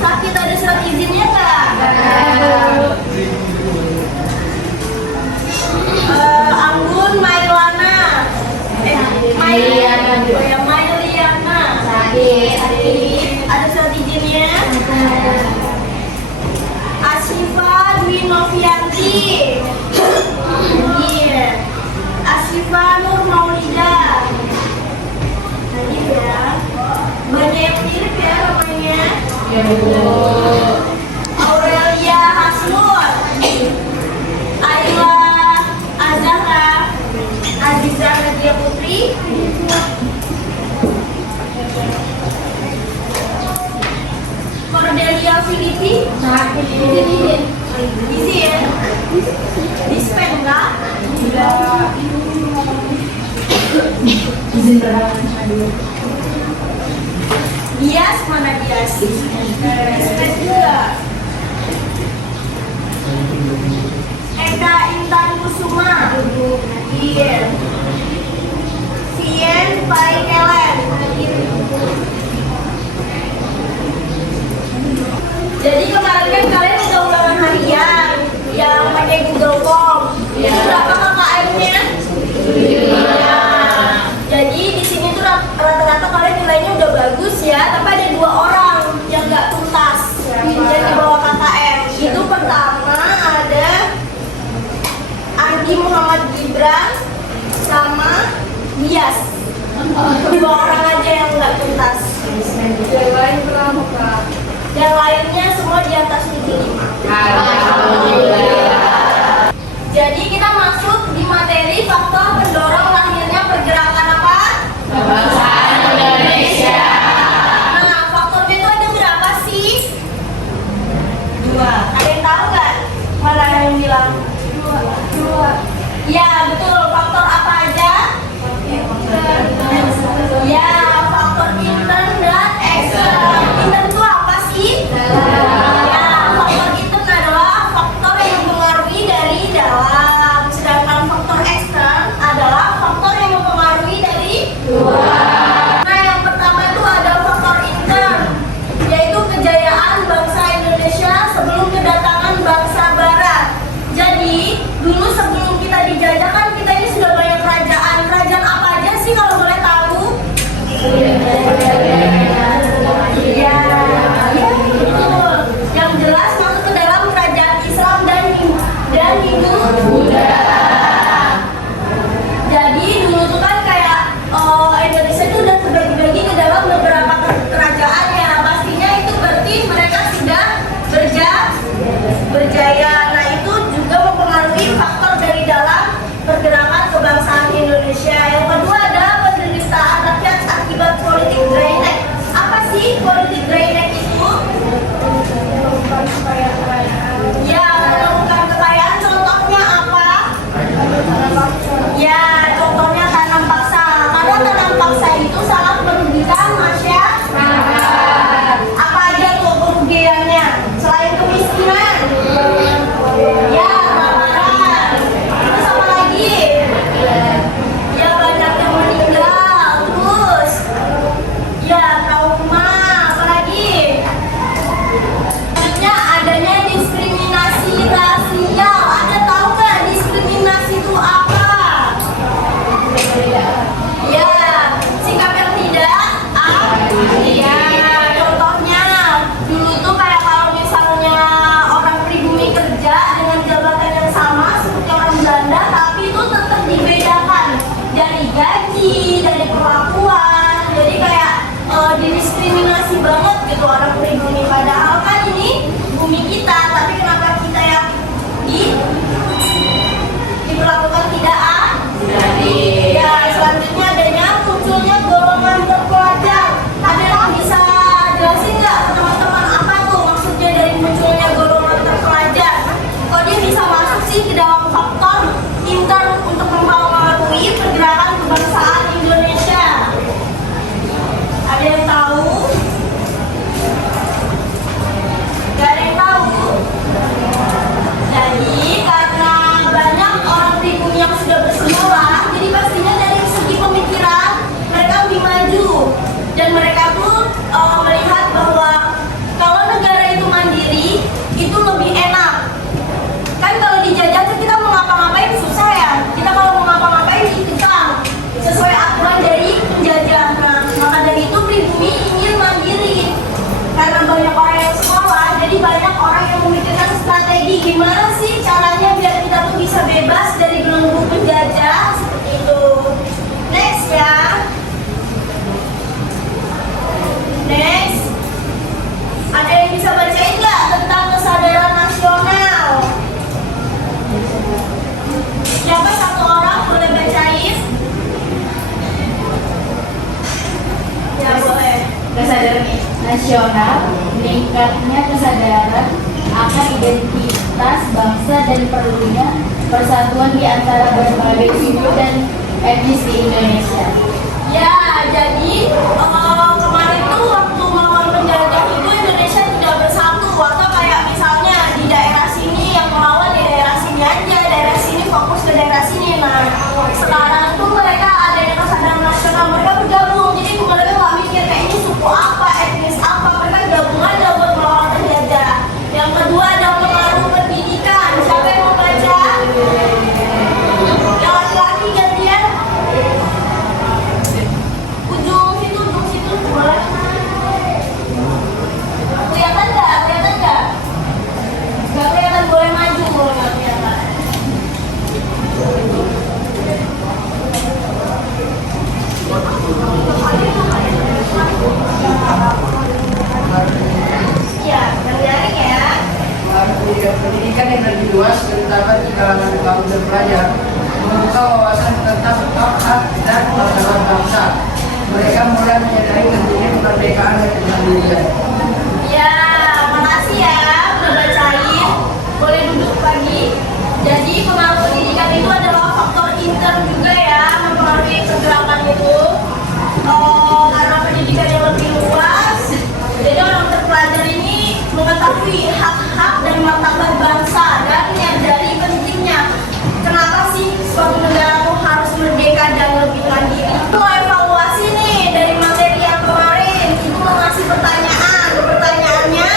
Sakit ada surat izinnya nggak? Anggun Mailana. Mailiana. Sakit. Ada surat izinnya? Asyifa Dwi Novianti. Iya. Asyifa Nur Maulida. Tadi ya. Banyak yang mirip ya namanya. Ya, Aurelia Hasmur. Ayla Azahra. Aziza Nadia Putri. Cordelia Filipi. Isi ya? Dispen enggak? Izin berhalangan dulu. Bias mana bias? Dispen juga. Eka Intan Kusuma. Iya. Sien Pai Kelen. Jadi kemarin kan kalian udah ulangan harian yang pakai Google Form. Itu berapa KKM-nya? Iya. Jadi di sini tuh rata-rata kalian nilainya udah bagus ya, tapi ada 2 orang yang nggak tuntas yang di bawah KKM. Itu pertama ada Andi Muhammad Gibran sama Bias. 2 orang aja yang nggak tuntas. Yang lain berapa, Kak? Yang lainnya semua di atas 75. Alhamdulillah. Jadi kita masuk di materi faktor pendorong lahirnya pergerakan apa? Kebangsaan Indonesia. Nah, faktornya itu ada berapa sih? 2. Ada yang tahu nggak? Mana yang bilang? 2. Ya, betul. Faktor apa aja? Ya, faktor intern dan ekstern. Intern itu apa sih? Ya, faktor intern adalah faktor yang mempengaruhi dari dalam. Sedangkan faktor ekstern adalah faktor yang mempengaruhi dari luar. Nah, yang pertama itu ada faktor intern, yaitu kejayaan bangsa Indonesia sebelum kedatangan bangsa Barat. Jadi, dulu sebelum kita dijajah kan kita ini sudah banyak kerajaan. Kerajaan apa aja sih kalau boleh tahu? Iya, betul. Yang jelas masuk ke dalam kerajaan Islam dan Hindu Buddha. Jadi dulu tuh kan kayak Indonesia itu udah terbagi-bagi ke dalam beberapa kerajaan ya. Pastinya itu berarti mereka sudah berjaya. Nah, itu juga mempengaruhi faktor dari dalam pergerakan kebangsaan Indonesia. Yang kedua ada penderitaan rakyat akibat politik drainek. Apa sih politik drainek itu? Ya, menemukan kekayaan. Contohnya apa? Ya, contohnya tanam paksa. Karena tanam paksa itu sangat merugikan masyarakat. Apa aja tuh kerugiannya? Selain kemiskinan? Ya, kelaparan. Terus apa lagi? Ya, banyak yang meninggal. Terus ya, trauma. Apa lagi? Selanjutnya adanya diskriminasi rasial. Ada tahu nggak diskriminasi itu apa? Ya, sikap yang tidak iya. Contohnya dulu tuh kayak kalau misalnya orang pribumi kerja dengan jabatan yang sama seperti orang Belanda, tapi itu tetap dibedakan dari gaji, dari perlakuan. Jadi kayak didiskriminasi banget gitu orang pribumi. Padahal kan ini bumi kita, tapi kenapa kita yang diperlakukan tidak adil? Ya, selanjutnya adanya munculnya golongan terpelajar. Ada yang bisa jelasin nggak teman-teman apa tuh maksudnya dari munculnya golongan terpelajar? Kok dia bisa masuk sih ke dalam faktor intern untuk mempengaruhi pergerakan kebangsaan Indonesia? Ada yang tahu? Gak ada yang tahu? Jadi karena banyak orang pribumi yang sudah bersekolah, jadi pastinya dari segi pemikiran mereka lebih maju. Dan mereka tuh melihat bahwa kalau negara bebas dari belenggu penjajah seperti itu. Next ya. Next. Ada yang bisa bacain nggak tentang kesadaran nasional? Siapa satu orang boleh bacain? Ya boleh. Kesadaran nasional, meningkatnya kesadaran akan identitas bangsa dan perlunya persatuan di antara berbagai suku dan etnis di Indonesia. Ya, jadi kemarin tuh waktu melawan penjajah itu Indonesia tidak bersatu. Atau kayak misalnya di daerah sini yang melawan di daerah sini aja, daerah sini fokus ke daerah sini. Nah, sekarang tuh mereka ada yang kesadaran nasional, mereka bergabung. Jadi mereka nggak mikir kayak ini suku apa, etnis apa, mereka gabung aja buat melawan penjajah. Yang kedua ada pengaruh pendidikan. Siapa yang mau baca? Yang laki-laki gantian. Ujung situ boleh. Kelihatan nggak? Nggak kelihatan, boleh maju kalau nggak kelihatan. Ya, menarik ya. Pendidikan yang lebih luas, terutama di kalangan kaum terpelajar, membuka wawasan tentang hak dan martabat bangsa. Mereka mulai menyadari pentingnya kemerdekaan dan kemandirian. Ya, makasih ya udah bacain. Boleh duduk lagi. Jadi pengaruh pendidikan itu adalah faktor intern juga ya, mempengaruhi pergerakan itu. Karena pendidikan yang lebih luas, jadi orang terpelajar ini mengetahui hak-hak dan martabat bangsa dan menyadari pentingnya. Kenapa sih suatu negara itu harus merdeka dan lebih mandiri? Itu evaluasi nih dari materi yang kemarin. Itu mengasih pertanyaan. Pertanyaannya,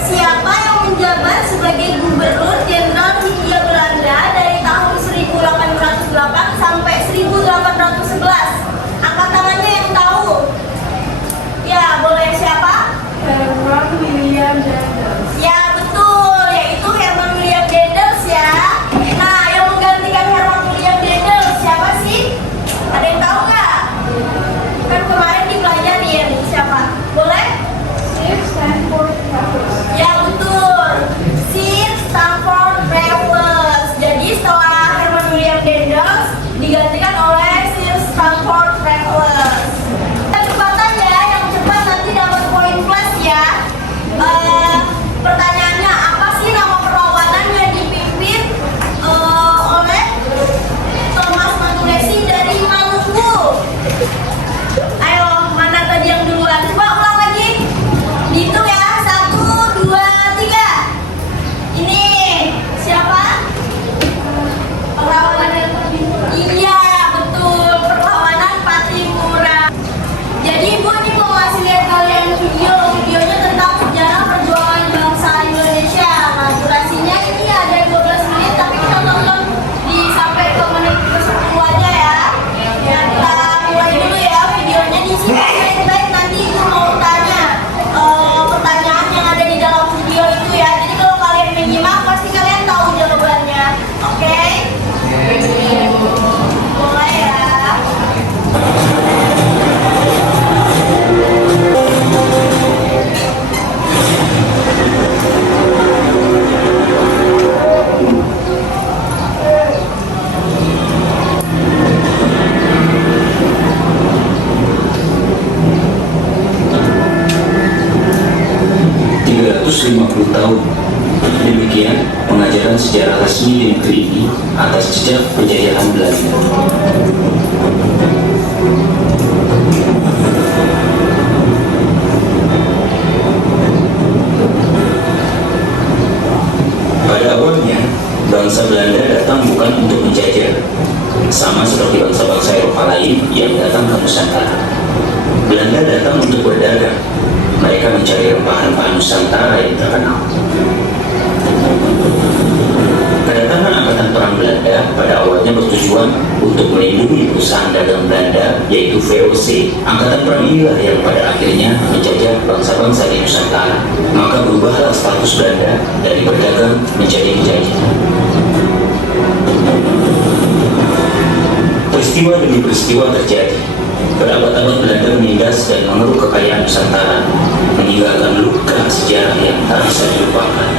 siapa yang menjabat sebagai gubernur jenderal Hindia Belanda dari tahun 1808 sampai 1811? Angkat tangannya yang tahu. Ya, boleh siapa? Herman William Dendels. Ya, betul. Yaitu Herman William Dendels ya. Nah, yang menggantikan Herman William Dendels siapa sih? Ada yang tahu nggak? Kan kemarin dipelajarin. Siapa? Boleh? Sir Stanford Raffles. Ya, betul. Sir Stanford Raffles. Jadi setelah Herman William Dendels digantikan oleh Sir Stanford Raffles. Kecepatan ya, yang cepat nanti dapat poin plus ya. Pertanyaannya, apa sih nama perlawanan yang dipimpin oleh Thomas Matulesi dari Maluku? Ayo, mana tadi yang duluan? Coba ulang lagi. Dihitung ya, 1, 2, 3. Ini siapa? Perlawanan yang iya, betul. Perlawanan Pattimura. Jadi Ibu ini mau ngasih lihat kalian videonya tentang sejarah perjuangan bangsa Indonesia. Nah, durasinya ini ada 12 menit, tapi kita tonton sampai ke menit ke-10 aja ya. Ya, kita mulai dulu ya videonya. Di sini baik-baik, nanti Ibu mau tanya pertanyaan yang ada di dalam video itu ya. Jadi kalau kalian menyimak, pasti kalian tahu jawabannya. Oke? Mulai ya. tahun. Demikian pengajaran sejarah resmi di negeri ini atas jejak penjajahan Belanda. Pada awalnya, bangsa Belanda datang bukan untuk menjajah, sama seperti bangsa-bangsa Eropa lain yang datang ke Nusantara. Belanda datang untuk berdagang. Mereka mencari rempah-rempah Nusantara yang terkenal. Kedatangan Angkatan Perang Belanda pada awalnya bertujuan untuk melindungi perusahaan dagang Belanda, yaitu VOC. Angkatan Perang inilah yang pada akhirnya menjajah bangsa-bangsa di Nusantara. Maka berubahlah status Belanda dari berdagang menjadi penjajah. peristiwa terjadi. Berabad-abad Belanda menindas dan mengeruk kekayaan Nusantara, meninggalkan luka sejarah yang tak bisa dilupakan.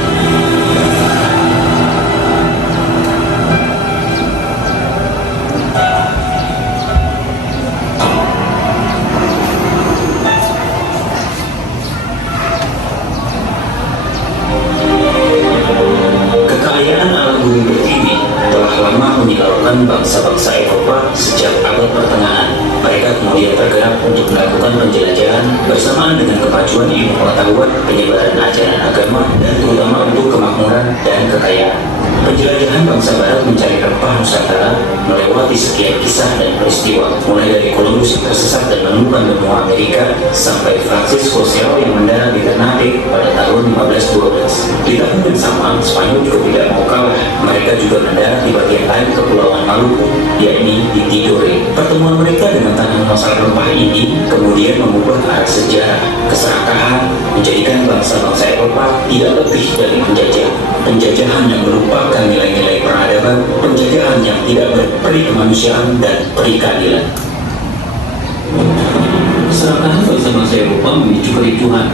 Kekayaan alam bumi pertiwi telah lama menyilaukan bangsa-bangsa Eropa sejak abad pertengahan. Mereka kemudian tergerak untuk melakukan penjelajahan bersamaan dengan kemajuan ilmu pengetahuan, penyebaran ajaran agama, dan terutama untuk kemakmuran dan kekayaan. Penjelajahan bangsa Barat mencari rempah Nusantara melewati sekian kisah dan peristiwa, mulai dari Columbus yang tersesat dan menemukan benua Amerika sampai Francisco Serra yang mendarat di Ternate pada tahun 1512. Di tahun yang sama, Spanyol juga tidak mau kalah. Mereka juga mendarat di bagian lain Kepulauan Maluku, yakni di Tidore. Pertemuan mereka dengan tanah pasar rempah ini kemudian mengubah arah sejarah. Keserakahan menjadikan bangsa-bangsa Eropa tidak lebih dari penjajah. Penjajahan yang merupakan nilai-nilai peradaban, penjajahan yang tidak berperi kemanusiaan dan peri keadilan. Keserakahan bangsa-bangsa Eropa memicu kericuhan.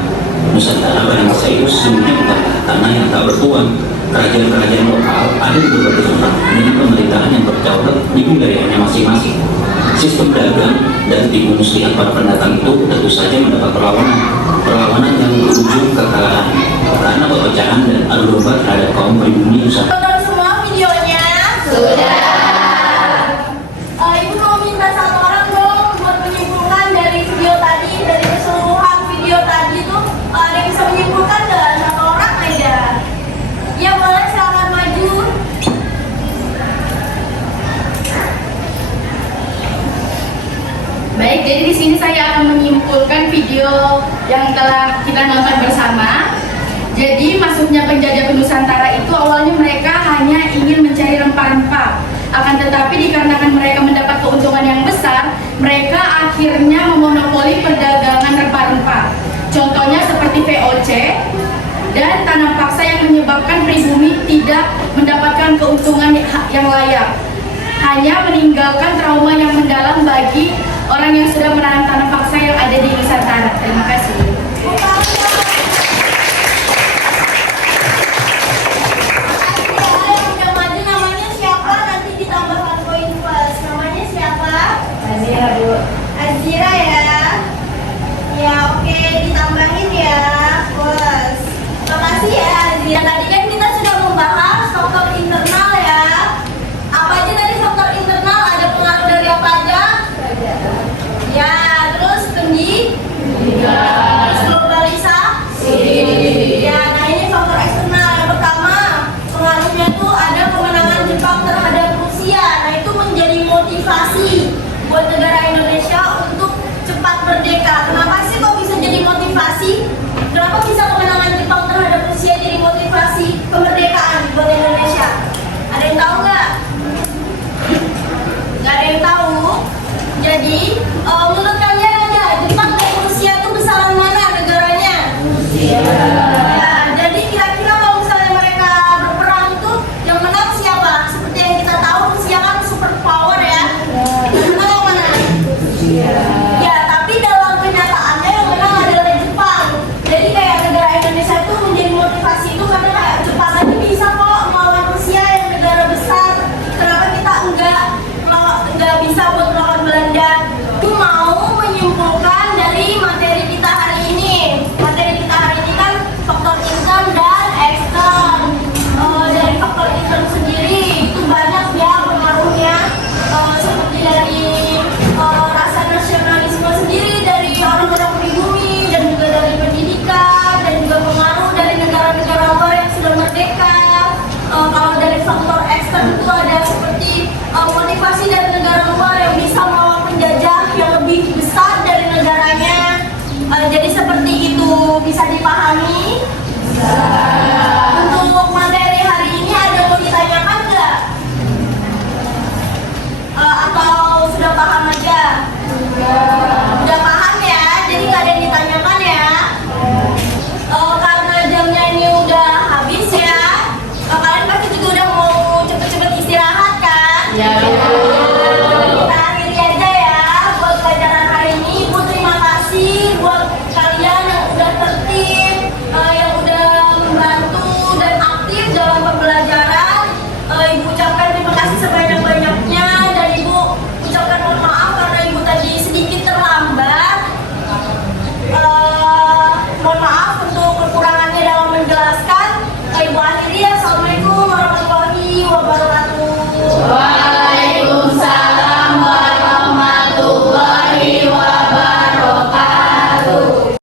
Nusantara pada masa itu sesungguhnya bukan tanah yang tak bertuan. Kerajaan-kerajaan lokal ada di berbagai tempat dengan pemerintahan yang berdaulat di wilayahnya masing-masing. Sistem dagang dan tipu muslihat para pendatang itu tentu saja mendapat perlawanan yang berujung kekalahan karena perpecahan dan adu domba terhadap kaum pribumi Nusantara. Tonton semua videonya? Sudah. Ibu mau minta satu orang dong buat menyimpulkan dari video tadi, dari keseluruhan video tadi tuh ada yang bisa menyimpulkan nggak? Satu orang aja. Ya boleh, silakan maju. Baik, jadi di sini saya akan menyimpulkan video yang telah kita nonton bersama. Jadi masuknya penjajah ke Nusantara itu awalnya mereka hanya ingin mencari rempah-rempah. Akan tetapi dikarenakan mereka mendapat keuntungan yang besar, mereka akhirnya memonopoli perdagangan rempah-rempah. Contohnya seperti VOC dan tanam paksa yang menyebabkan pribumi tidak mendapatkan keuntungan yang layak. Hanya meninggalkan trauma yang mendalam bagi orang yang sudah menahan tanam paksa yang ada di Nusantara. Terima kasih.